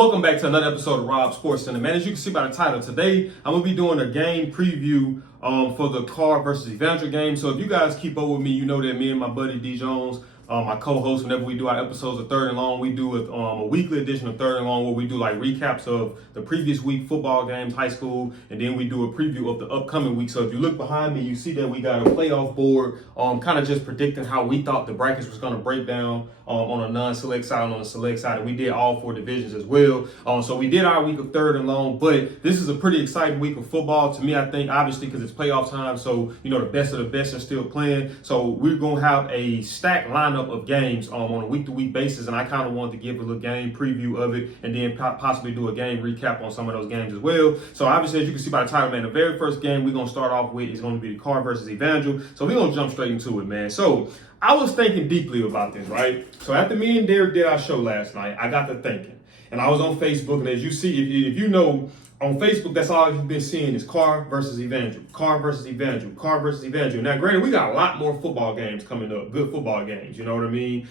Welcome back to another episode of Rob Sports Center. Man, as you can see by the title, today I'm going to be doing a game preview for the Karr versus Evangel game. So if you guys keep up with me, you know that me and my buddy D Jones, my co-host, whenever we do our episodes of Third and Long, we do a weekly edition of Third and Long where we do like recaps of the previous week football games, high school, and then we do a preview of the upcoming week. So if you look behind me, you see that we got a playoff board, kind of just predicting how we thought the brackets was going to break down on a non-select side and on the select side, and we did all four divisions as well. So we did our week of Third and Long, but this is a pretty exciting week of football to me, I think, obviously because it's playoff time, so you know the best of the best are still playing. So we're going to have a stacked lineup of games on a week-to-week basis, and I kind of wanted to give a little game preview of it and then possibly do a game recap on some of those games as well. So obviously, as you can see by the title, man, the very first game we're going to start off with is going to be the Karr versus Evangel. So we're going to jump straight into it, man. So I was thinking deeply about this, right? So after me and Derek did our show last night, I got to thinking. And I was on Facebook, and as you see, if you know, on Facebook, that's all you've been seeing is Karr versus Evangel, Karr versus Evangel, Karr versus Evangel. Now, granted, we got a lot more football games coming up, good football games, you know what I mean?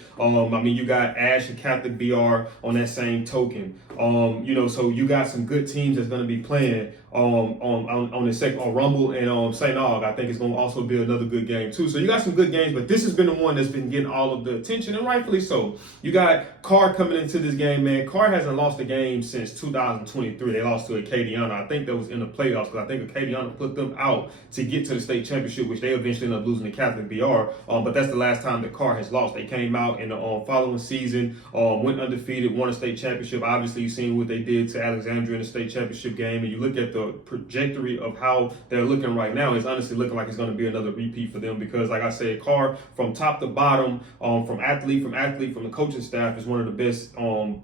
You got Ash and Catholic BR on that same token. So you got some good teams that's going to be playing on the second on Rumble and St. Aug. I think it's going to also be another good game too. So you got some good games, but this has been the one that's been getting all of the attention, and rightfully so. You got Karr coming into this game, man. Karr hasn't lost a game since 2023. They lost to Acadiana. I think that was in the playoffs because I think Acadiana put them out to get to the state championship, which they eventually ended up losing to Catholic BR. But that's the last time that Karr has lost. They came out in the following season, went undefeated, won a state championship. Obviously, you've seen what they did to Alexandria in the state championship game, and you look at the trajectory of how they're looking right now, it's honestly looking like it's going to be another repeat for them because, like I said, Karr from top to bottom, from athlete, from the coaching staff, is one of the best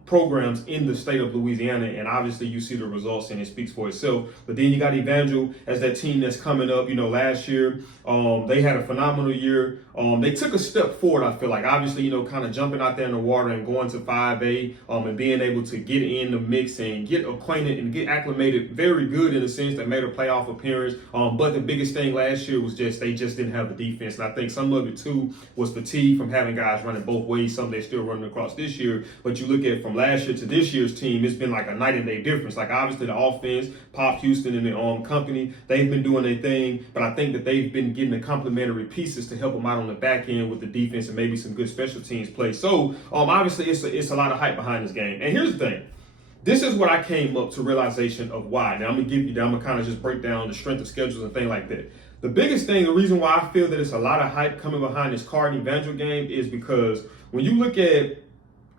programs in the state of Louisiana, and obviously you see the results and it speaks for itself. But then you got Evangel as that team that's coming up. You know, last year they had a phenomenal year. They took a step forward, I feel like, obviously, you know, kind of jumping out there in the water and going to 5A and being able to get in the mix and get acquainted and get acclimated very good in the sense that made a playoff appearance. But the biggest thing last year was just they just didn't have the defense. And I think some of it too was fatigue from having guys running both ways. Some they're still running across this year. But you look at from last year to this year's team, it's been like a night and day difference. Like obviously the offense, Pop Houston and the company, they've been doing their thing. But I think that they've been getting the complementary pieces to help them out on the back end with the defense and maybe some good special teams play. So obviously it's a lot of hype behind this game. And here's the thing. This is what I came up to realization of why. Now I'm gonna kind of just break down the strength of schedules and things like that. The biggest thing, the reason why I feel that it's a lot of hype coming behind this Karr and Evangel game is because when you look at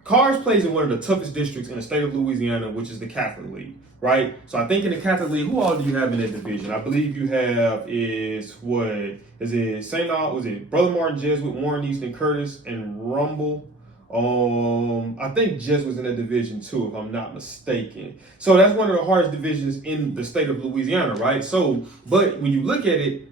Karr plays in one of the toughest districts in the state of Louisiana, which is the Catholic League, right? So I think in the Catholic League, who all do you have in that division? I believe you have St. Aug, was it Brother Martin, Jesuit, Warren, Easton, Curtis, and Rumble? I think Jess was in that division too, if I'm not mistaken. So that's one of the hardest divisions in the state of Louisiana, right? So, but when you look at it,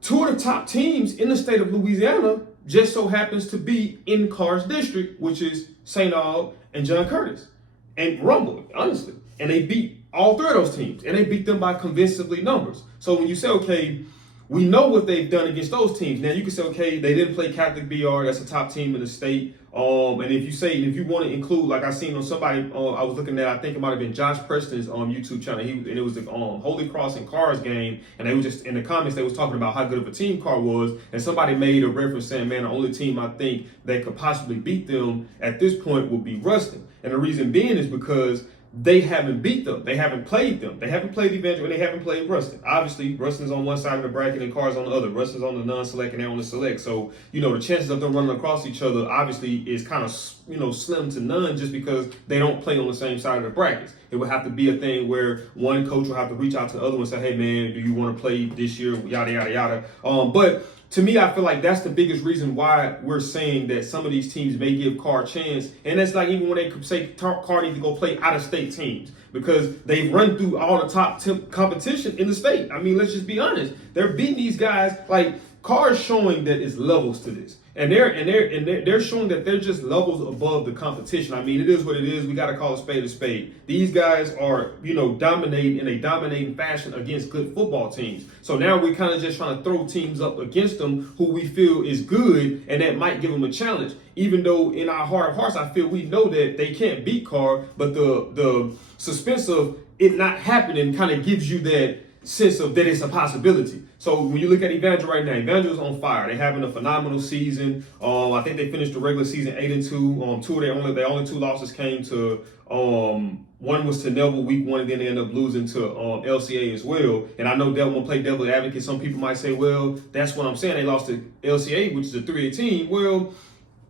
two of the top teams in the state of Louisiana just so happens to be in Karr's district, which is St. Aug and John Curtis and Rumble, honestly. And they beat all three of those teams, and they beat them by convincingly numbers. So when you say, okay, we know what they've done against those teams. Now you can say, okay, they didn't play Catholic BR. That's a top team in the state. And if you want to include, like I seen on somebody, I was looking at, I think it might have been Josh Preston's YouTube channel. And it was the Holy Cross and Karr's game, and they were just in the comments. They was talking about how good of a team Karr was, and somebody made a reference saying, "Man, the only team I think that could possibly beat them at this point would be Ruston." And the reason being is because they haven't beat them. They haven't played them. They haven't played Evangel, and they haven't played Ruston. Obviously, Ruston's on one side of the bracket and Karr's on the other. Ruston's on the non-select and they're on the select. So, you know, the chances of them running across each other obviously is kind of, slim to none just because they don't play on the same side of the brackets. It would have to be a thing where one coach will have to reach out to the other one and say, hey, man, do you want to play this year? Yada, yada, yada. But to me, I feel like that's the biggest reason why we're saying that some of these teams may give Karr a chance. And that's like even when they say Karr needs to go play out-of-state teams because they've run through all the top competition in the state. I mean, let's just be honest. They're beating these guys. Like, Carr is showing that it's levels to this. And they're showing that they're just levels above the competition. I mean, it is what it is. We got to call a spade a spade. These guys are, dominating in a dominating fashion against good football teams. So now we're kind of just trying to throw teams up against them who we feel is good, and that might give them a challenge. Even though in our heart of hearts, I feel we know that they can't beat Carr, but the suspense of it not happening kind of gives you that sense of that it's a possibility. So when you look at Evangel right now, Evangel is on fire. They're having a phenomenal season. I think they finished the regular season 8-2. Two of their only two losses came to one was to Neville week 1, and then they ended up losing to LCA as well. And I know Devil will play devil advocate. Some people might say, well, that's what I'm saying. They lost to LCA, which is a 3A team. Well,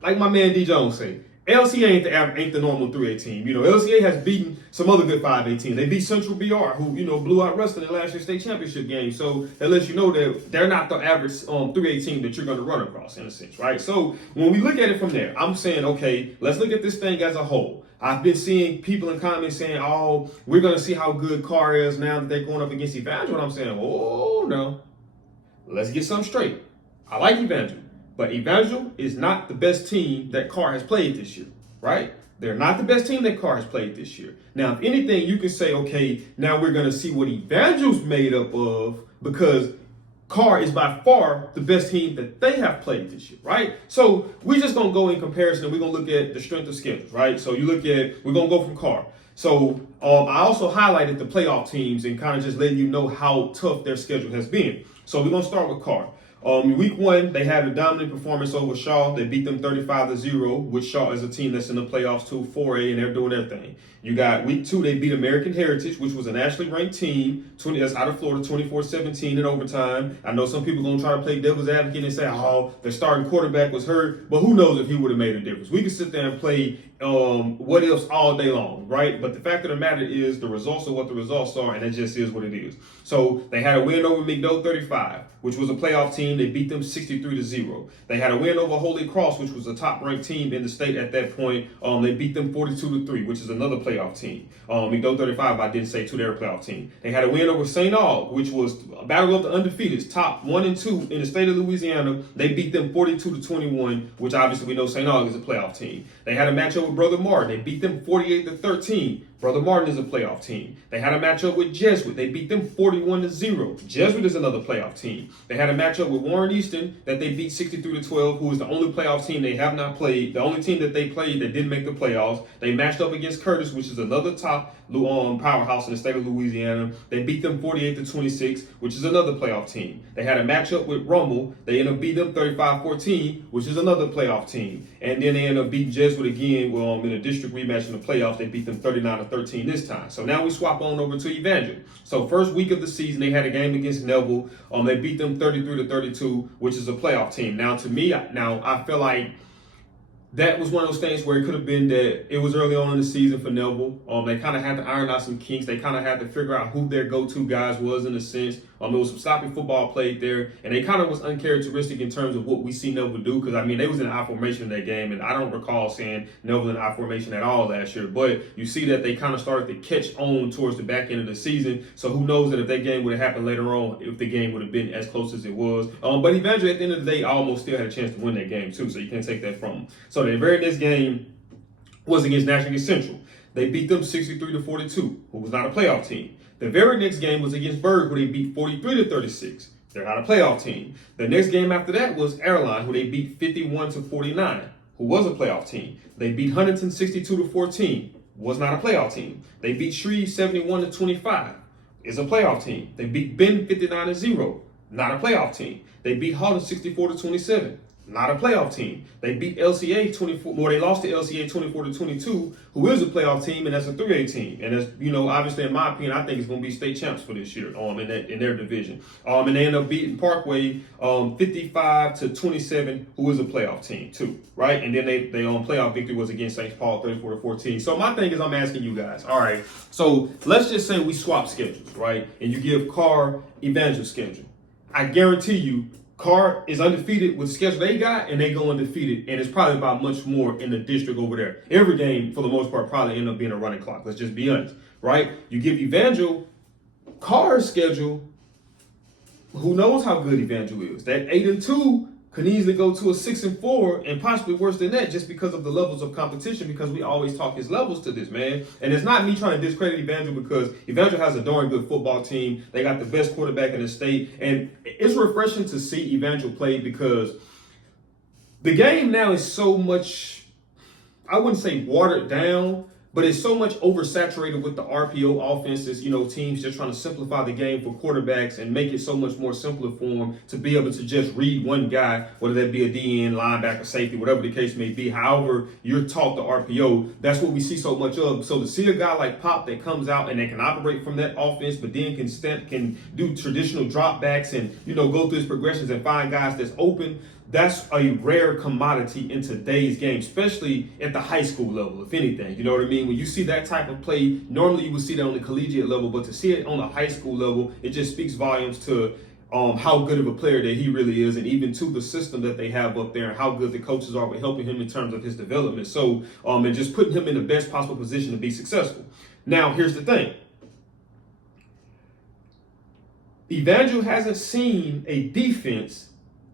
like my man D Jones say, LCA ain't the normal 3A team. LCA has beaten some other good 5A teams. They beat Central BR, who, blew out Ruston in last year's state championship game. So that lets you know that they're not the average 3A team that you're going to run across, in a sense, right? So when we look at it from there, I'm saying, okay, let's look at this thing as a whole. I've been seeing people in comments saying, oh, we're going to see how good Carr is now that they're going up against Evangel. And I'm saying, oh, no. Let's get something straight. I like Evangel. But Evangel is not the best team that Carr has played this year, right? They're not the best team that Carr has played this year. Now, if anything, you can say, okay, now we're going to see what Evangel's made up of, because Carr is by far the best team that they have played this year, right? So we're just going to go in comparison, and we're going to look at the strength of schedules, right? So we're going to go from Carr. So I also highlighted the playoff teams and kind of just letting you know how tough their schedule has been. So we're going to start with Carr. Week 1, they had a dominant performance over Shaw. They beat them 35-0, which Shaw is a team that's in the playoffs too, 4A, and they're doing their thing. You got week 2, they beat American Heritage, which was a nationally ranked team, that's out of Florida, 24-17 in overtime. I know some people are going to try to play devil's advocate and say, oh, their starting quarterback was hurt, but who knows if he would have made a difference. We could sit there and play what ifs all day long, right? But the fact of the matter is the results are what the results are, and it just is what it is. So they had a win over McDowell 35, which was a playoff team. They beat them 63-0. They had a win over Holy Cross, which was a top-ranked team in the state at that point. They beat them 42-3, which is another playoff team. McDowell 35, I didn't say two, they're a playoff team. They had a win over St. Aug, which was a battle of the undefeateds, top 1 and 2 in the state of Louisiana. They beat them 42-21, which obviously we know St. Aug is a playoff team. They had a matchup with Brother Martin. They beat them 48-13. Brother Martin is a playoff team. They had a matchup with Jesuit. They beat them 41-0. Jesuit is another playoff team. They had a matchup with Warren Easton that they beat 63-12, who is the only playoff team they have not played. The only team that they played that didn't make the playoffs. They matched up against Curtis, which is another top powerhouse in the state of Louisiana. They beat them 48-26, which is another playoff team. They had a matchup with Rumble. They ended up beating them 35-14, which is another playoff team. And then they ended up beating Jesuit again in a district rematch in the playoffs. They beat them 39-13 this time. So now we swap on over to Evangel. So first week of the season, they had a game against Neville. They beat them 33-32, which is a playoff team. Now, to me, I feel like that was one of those things where it could have been that it was early on in the season for Neville. They kind of had to iron out some kinks. They kind of had to figure out who their go-to guys was in a sense. There was some sloppy football played there, and it kind of was uncharacteristic in terms of what we see Neville do, because, they was in I formation in that game, and I don't recall seeing Neville in I formation at all last year, but you see that they kind of started to catch on towards the back end of the season, so who knows that if that game would have happened later on, if the game would have been as close as it was. But Evangel, at the end of the day, almost still had a chance to win that game too, so you can't take that from them. So the very next game was against National Central. They beat them 63-42, who was not a playoff team. The very next game was against Berg, who they beat 43-36. They're not a playoff team. The next game after that was Airline, who they beat 51-49, who was a playoff team. They beat Huntington 62-14, was not a playoff team. They beat Shreve 71-25, is a playoff team. They beat Ben 59-0, not a playoff team. They beat Holland 64-27. Not a playoff team. They beat LCA 24. Well, they lost to LCA 24-22, who is a playoff team, and that's a 3A team. And that's, obviously, in my opinion, I think it's going to be state champs for this year. In their division. And they end up beating Parkway 55-27, who is a playoff team too, right? And then they playoff victory was against St. Paul 34-14. So my thing is, I'm asking you guys. All right. So let's just say we swap schedules, right? And you give Carr Evangel's schedule. I guarantee you, Carr is undefeated with the schedule they got, and they go undefeated, and it's probably about much more in the district over there. Every game, for the most part, probably end up being a running clock. Let's just be honest, right? You give Evangel Carr's schedule, who knows how good Evangel is? That 8-2 could easily go to a 6-4 and possibly worse than that, just because of the levels of competition, because we always talk his levels to this, man. And it's not me trying to discredit Evangel, because Evangel has a darn good football team. They got the best quarterback in the state. And it's refreshing to see Evangel play, because the game now is so much, I wouldn't say watered down, but it's so much oversaturated with the RPO offenses, teams just trying to simplify the game for quarterbacks and make it so much more simpler for them to be able to just read one guy, whether that be a DN, linebacker, safety, whatever the case may be. However you're taught the RPO, that's what we see so much of. So to see a guy like Pop that comes out and that can operate from that offense, but then can do traditional drop backs and, go through his progressions and find guys that's open, that's a rare commodity in today's game, especially at the high school level, if anything. You know what I mean? When you see that type of play, normally you would see that on the collegiate level, but to see it on the high school level, it just speaks volumes to how good of a player that he really is, and even to the system that they have up there, and how good the coaches are with helping him in terms of his development. So, and just putting him in the best possible position to be successful. Now, here's the thing. Evangel hasn't seen a defense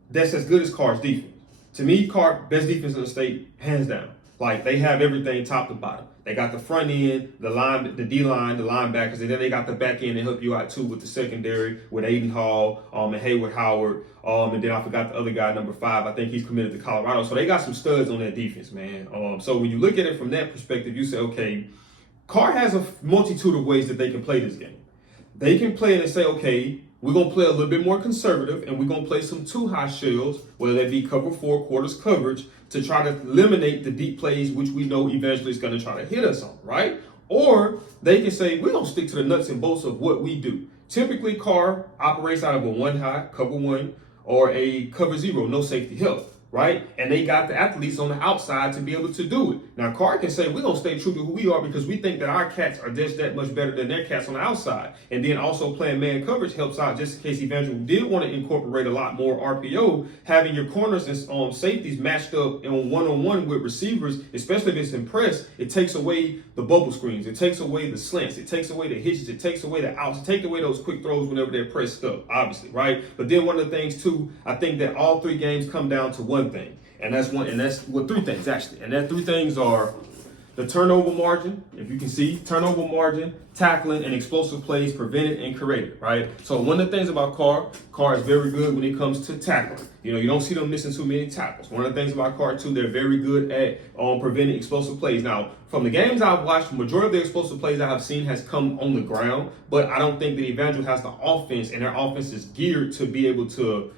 that's as good as Karr's defense. To me, Karr, best defense in the state, hands down. Like, they have everything top to bottom. They got the front end, the line, the D-line, the linebackers, and then they got the back end to help you out too with the secondary, with Aiden Hall and Hayward Howard. And then I forgot the other guy, number 5. I think he's committed to Colorado. So they got some studs on that defense, man. So when you look at it from that perspective, you say, okay, Karr has a multitude of ways that they can play this game. They can play it and say, okay, we're going to play a little bit more conservative, and we're going to play some too high shells, whether that be cover 4 quarters coverage, to try to eliminate the deep plays, which we know eventually is going to try to hit us on, right? Or they can say, we're going to stick to the nuts and bolts of what we do. Typically, Karr operates out of a 1 high, cover 1, or a cover 0, no safety help, right? And they got the athletes on the outside to be able to do it. Now, Karr can say, we're going to stay true to who we are, because we think that our cats are just that much better than their cats on the outside. And then also playing man coverage helps out, just in case Evangel did want to incorporate a lot more RPO, having your corners and safeties matched up on one-on-one with receivers, especially if it's in press. It takes away the bubble screens. It takes away the slants. It takes away the hitches. It takes away the outs. It takes away those quick throws whenever they're pressed up, obviously, right? But then one of the things, too, I think that all 3 games come down to one thing. And that's 3 things, actually. And that 3 things are the turnover margin, if you can see, turnover margin, tackling, and explosive plays prevented and created, right? So one of the things about Karr is very good when it comes to tackling. You don't see them missing too many tackles. One of the things about Karr, too, they're very good at preventing explosive plays. Now, from the games I've watched, the majority of the explosive plays I have seen has come on the ground, but I don't think that Evangel has the offense, and their offense is geared to be able to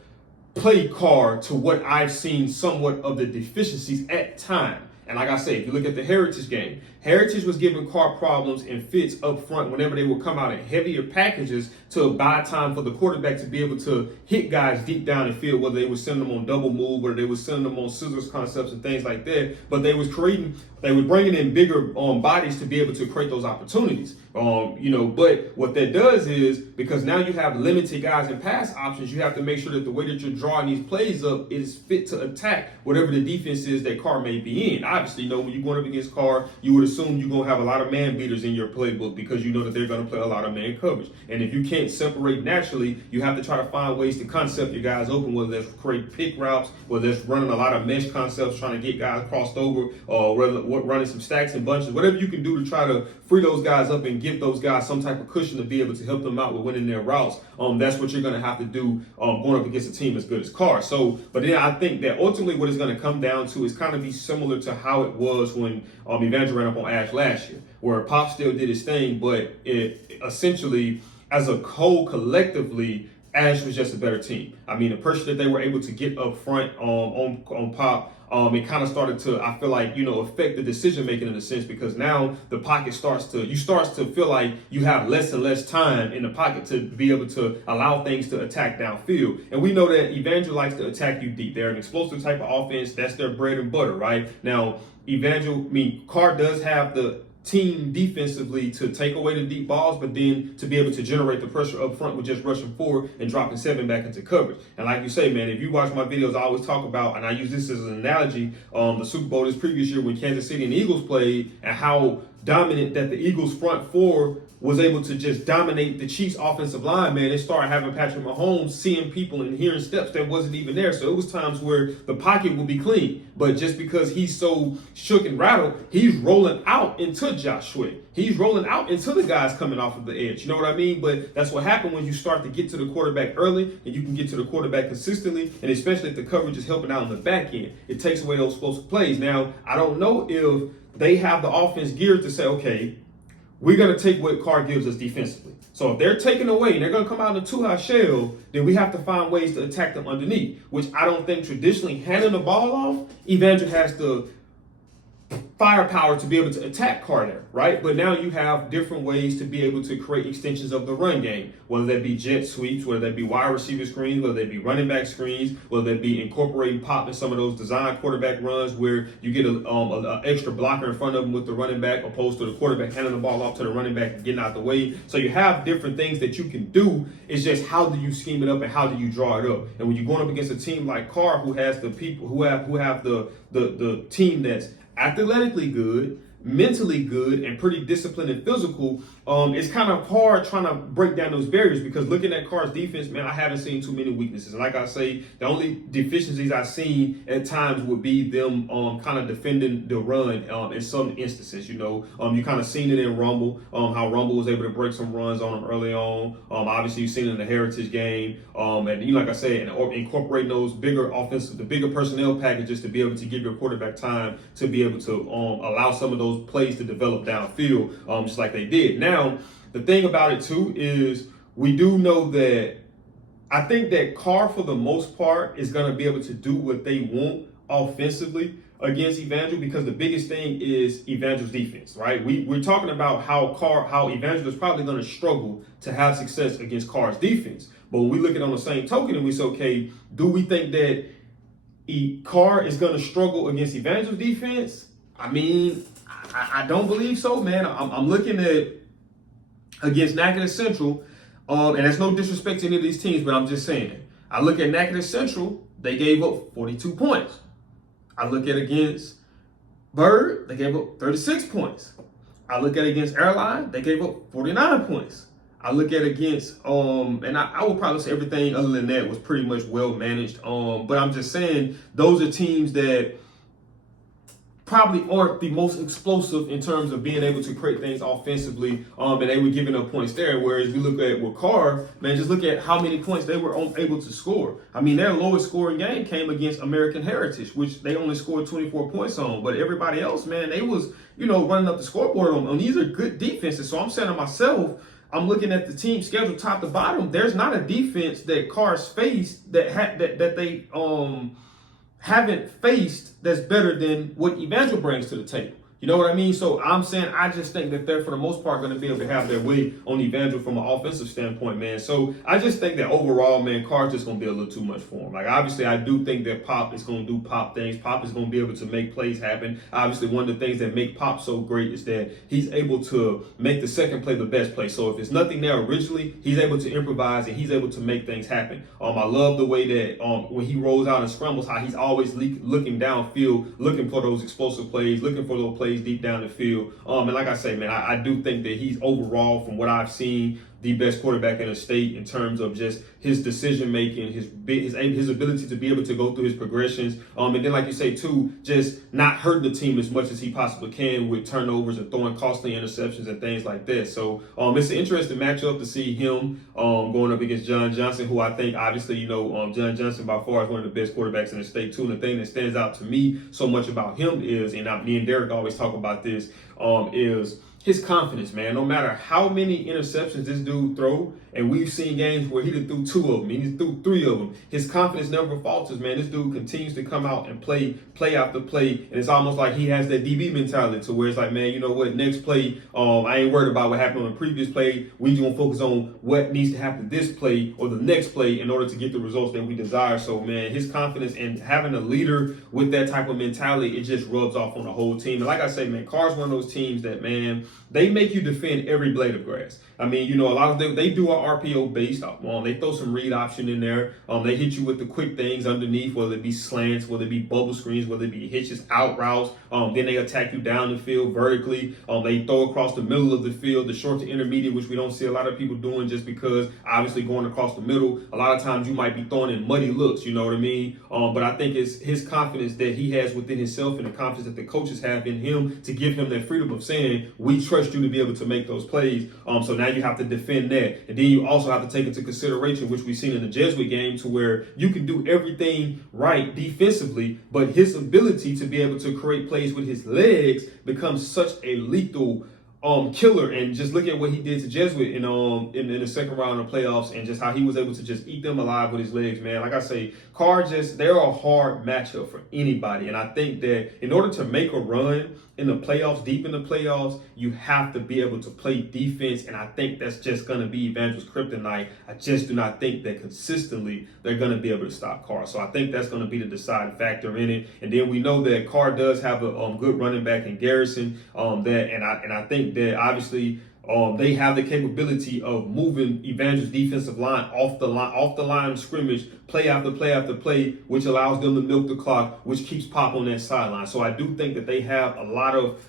play Karr to what I've seen somewhat of the deficiencies at time. And like I say, if you look at the Heritage game, Heritage was giving Karr problems and fits up front whenever they would come out in heavier packages to buy time for the quarterback to be able to hit guys deep down the field, whether they were sending them on double move, or they were sending them on scissors concepts and things like that. But they was bringing in bigger bodies to be able to create those opportunities. But what that does is, because now you have limited guys and pass options, you have to make sure that the way that you're drawing these plays up is fit to attack whatever the defense is that Karr may be in. Obviously, when you're going up against Karr, you would assume you're going to have a lot of man beaters in your playbook, because you know that they're going to play a lot of man coverage. And if you can't separate naturally, you have to try to find ways to concept your guys open, whether that's create pick routes, whether that's running a lot of mesh concepts, trying to get guys crossed over, or running some stacks and bunches, whatever you can do to try to free those guys up and give those guys some type of cushion to be able to help them out with winning their routes. That's what you're going to have to do going up against a team as good as Karr. So, but then I think that ultimately what it's going to come down to is kind of be similar to how it was when Evangel ran up on Ash last year, where Pop still did his thing, but it essentially, as a whole, collectively, Ash was just a better team. I mean, the pressure that they were able to get up front on Pop, it kind of started to, I feel like, affect the decision making in a sense, because now the pocket starts to feel like you have less and less time in the pocket to be able to allow things to attack downfield. And we know that Evangel likes to attack you deep. They're an explosive type of offense. That's their bread and butter, right? Now, Karr does have the team defensively to take away the deep balls, but then to be able to generate the pressure up front with just rushing 4 and dropping 7 back into coverage. And like you say, man, if you watch my videos, I always talk about, and I use this as an analogy, the Super Bowl this previous year when Kansas City and the Eagles played, and how dominant that the Eagles front four was able to just dominate the Chiefs offensive line, man. They started having Patrick Mahomes seeing people and hearing steps that wasn't even there. So it was times where the pocket would be clean. But just because he's so shook and rattled, he's rolling out into Josh Sweat. He's rolling out into the guys coming off of the edge. You know what I mean? But that's what happened when you start to get to the quarterback early and you can get to the quarterback consistently, and especially if the coverage is helping out on the back end. It takes away those explosive plays. Now, I don't know if they have the offense geared to say, okay, we're going to take what Carr gives us defensively. So if they're taking away and they're going to come out in a two-high shell, then we have to find ways to attack them underneath, which I don't think traditionally handing the ball off, Evangel has the firepower to be able to attack Carr there, right? But now you have different ways to be able to create extensions of the run game, whether that be jet sweeps, whether that be wide receiver screens, whether that be running back screens, whether that be incorporating pop in some of those design quarterback runs where you get an extra blocker in front of them with the running back, opposed to the quarterback handing the ball off to the running back and getting out the way. So you have different things that you can do. It's just how do you scheme it up and how do you draw it up? And when you're going up against a team like Carr, who has the people who have the team that's athletically good, mentally good, and pretty disciplined and physical, it's kind of hard trying to break down those barriers, because looking at Carr's defense, man, I haven't seen too many weaknesses. And like I say, the only deficiencies I've seen at times would be them kind of defending the run in some instances. You know, you kind of seen it in Rumble, how Rumble was able to break some runs on them early on. Obviously, you've seen it in the Heritage game. And you, like I said, incorporating those bigger the bigger personnel packages to be able to give your quarterback time to be able to allow some of those plays to develop downfield, just like they did. Now, the thing about it too is we do know that I think that Carr, for the most part, is going to be able to do what they want offensively against Evangel, because the biggest thing is Evangel's defense, right? We're talking about how Evangel is probably going to struggle to have success against Carr's defense. But when we look at it on the same token and we say, okay, do we think that Carr is going to struggle against Evangel's defense? I mean, I don't believe so, man. I'm looking at against Natchitoches Central, and that's no disrespect to any of these teams, but I'm just saying. I look at Natchitoches Central, they gave up 42 points. I look at against Bird, they gave up 36 points. I look at against Airline, they gave up 49 points. I look at against, and I would probably say everything other than that was pretty much well managed. But I'm just saying those are teams that probably aren't the most explosive in terms of being able to create things offensively, and they were giving up points there. Whereas we look at with Carr, man, just look at how many points they were able to score. I mean, their lowest scoring game came against American Heritage, which they only scored 24 points on. But everybody else, man, they was, running up the scoreboard on. These are good defenses. So I'm saying to myself, I'm looking at the team schedule top to bottom. There's not a defense that Carr's faced that they haven't faced that's better than what Evangel brings to the table. You know what I mean? So I'm saying I just think that they're, for the most part, going to be able to have their way on Evangel from an offensive standpoint, man. So I just think that overall, man, Carr's just going to be a little too much for him. Like, obviously, I do think that Pop is going to do Pop things. Pop is going to be able to make plays happen. Obviously, one of the things that make Pop so great is that he's able to make the second play the best play. So if there's nothing there originally, he's able to improvise and he's able to make things happen. I love the way that when he rolls out and scrambles, how he's always looking downfield, looking for those explosive plays, looking for those plays deep down the field. And like I say, man, I do think that he's overall, from what I've seen, the best quarterback in the state in terms of just his decision making, his ability to be able to go through his progressions, and then, like you say too, just not hurting the team as much as he possibly can with turnovers and throwing costly interceptions and things like that. So it's an interesting matchup to see him going up against John Johnson, who I think, obviously, John Johnson by far is one of the best quarterbacks in the state too. And the thing that stands out to me so much about him is, and me and Derek always talk about this, is his confidence, man. No matter how many interceptions this dude throw, and we've seen games where he done threw 2 of them, he threw 3 of them, his confidence never falters, man. This dude continues to come out and play after play, and it's almost like he has that DB mentality to where it's like, man, you know what, next play, I ain't worried about what happened on the previous play. We just gonna focus on what needs to happen this play or the next play in order to get the results that we desire. So, man, his confidence and having a leader with that type of mentality, it just rubs off on the whole team. And like I say, man, Carr's one of those teams that, man, they make you defend every blade of grass. I mean, you know, a lot of them, they do a RPO based. They throw some read option in there. They hit you with the quick things underneath, whether it be slants, whether it be bubble screens, whether it be hitches, out routes. Then they attack you down the field vertically. They throw across the middle of the field, the short to intermediate, which we don't see a lot of people doing just because obviously going across the middle, a lot of times you might be throwing in muddy looks, you know what I mean? But I think it's his confidence that he has within himself and the confidence that the coaches have in him to give him that freedom of saying, we trust you to be able to make those plays. So now you have to defend that. And then you also have to take into consideration, which we've seen in the Jesuit game, to where you can do everything right defensively, but his ability to be able to create plays with his legs becomes such a lethal killer. And just look at what he did to Jesuit in the second round of playoffs, and just how he was able to just eat them alive with his legs, man. Like I say, Karr, they're a hard matchup for anybody. And I think that in order to make a run in the playoffs, deep in the playoffs, you have to be able to play defense. And I think that's just going to be Evangel's kryptonite. I just do not think that consistently they're going to be able to stop Karr. So I think that's going to be the deciding factor in it. And then we know that Karr does have a good running back in Garrison. I think that obviously they have the capability of moving Evangel's defensive line off the line of scrimmage, play after play after play, which allows them to milk the clock, which keeps Pop on that sideline. So I do think that they have a lot of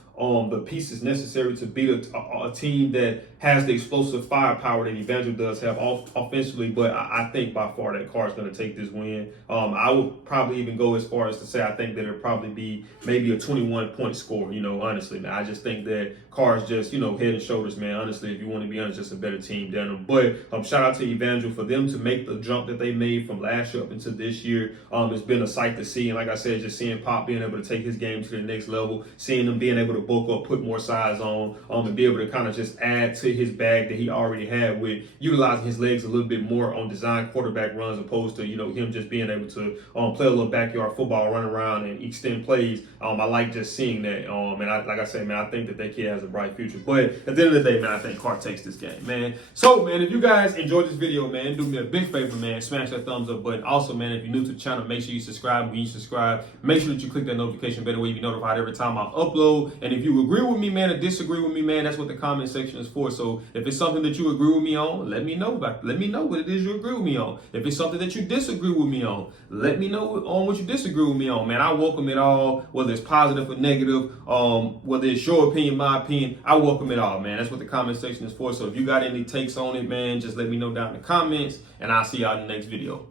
the pieces necessary to beat a team that has the explosive firepower that Evangel does have offensively. But I think by far that Karr is going to take this win. I would probably even go as far as to say I think that it'll probably be maybe a 21-point score, you know, honestly, man. I just think that Karr is just, you know, head and shoulders, man. Honestly, if you want to be honest, just a better team than them. But shout out to Evangel for them to make the jump that they made from last year up into this year. It's been a sight to see. And like I said, just seeing Pop being able to take his game to the next level, seeing them being able to bulk up, put more size on, and be able to kind of just add to his bag that he already had with utilizing his legs a little bit more on design quarterback runs, opposed to, you know, him just being able to play a little backyard football, run around and extend plays. I like just seeing that. Like I said, man, I think that kid has a bright future. But at the end of the day, man, I think Karr takes this game, man. So, man, if you guys enjoyed this video, man, do me a big favor, man, smash that thumbs up button. Also, man, if you're new to the channel, make sure you subscribe. When you subscribe, make sure that you click that notification bell, where you be notified every time I upload. And if you agree with me, man, or disagree with me, man, that's what the comment section is for. So if it's something that you agree with me on, let me know about it. Let me know what it is you agree with me on. If it's something that you disagree with me on, let me know on what you disagree with me on, man. I welcome it all, whether it's positive or negative, whether it's your opinion, my opinion, I welcome it all, man. That's what the comment section is for. So if you got any takes on it, man, just let me know down in the comments, and I'll see y'all in the next video.